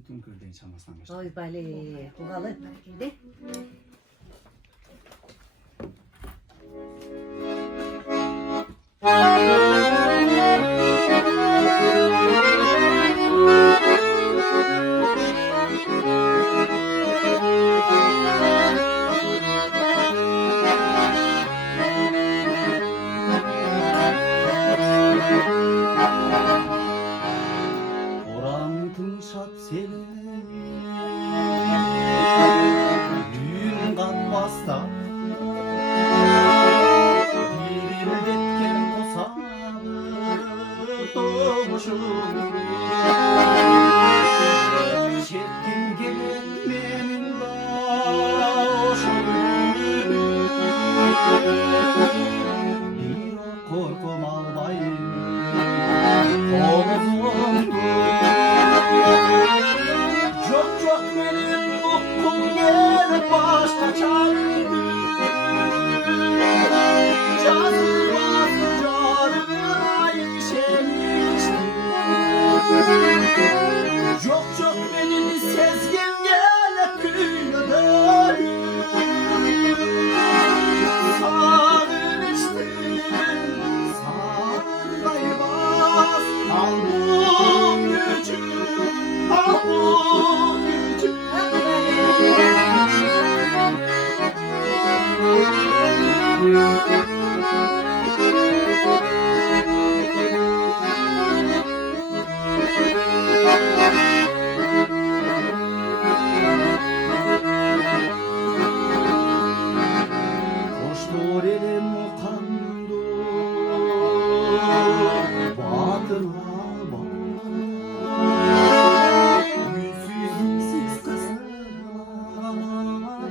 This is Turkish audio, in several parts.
Tüm kırdığı çamasan geçti. Oy bale, kovalı. Gidi. Orantın şat seni düğün kanmazda dirildetken kosalı doğuşum çetkin gelmenin başım bir o korkum almayın omuzumdu çok çok benim mutlu gelip başta çağırdı cazırmazdı canıma işemişti çok çok benim sezgin gelip kıynadı sağır içtim sağır kaybaz al bu gücü al bu gücü hoştur elim utandı batıla bak yüzsüz kızına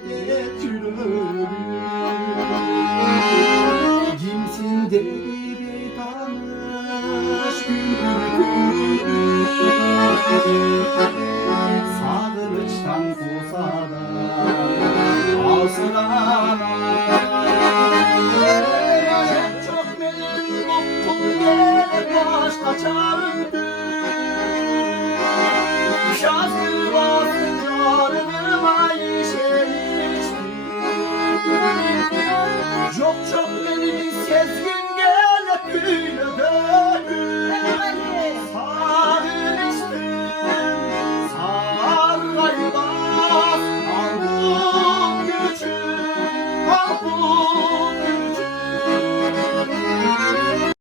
getiririm kimsin dedi bir tanış sağlıçtan kusada alsılar çok benim mutlu gelip başta çağırdı şazgı bastı canıma işemişti çok çok benim sezgin gelip büyüdü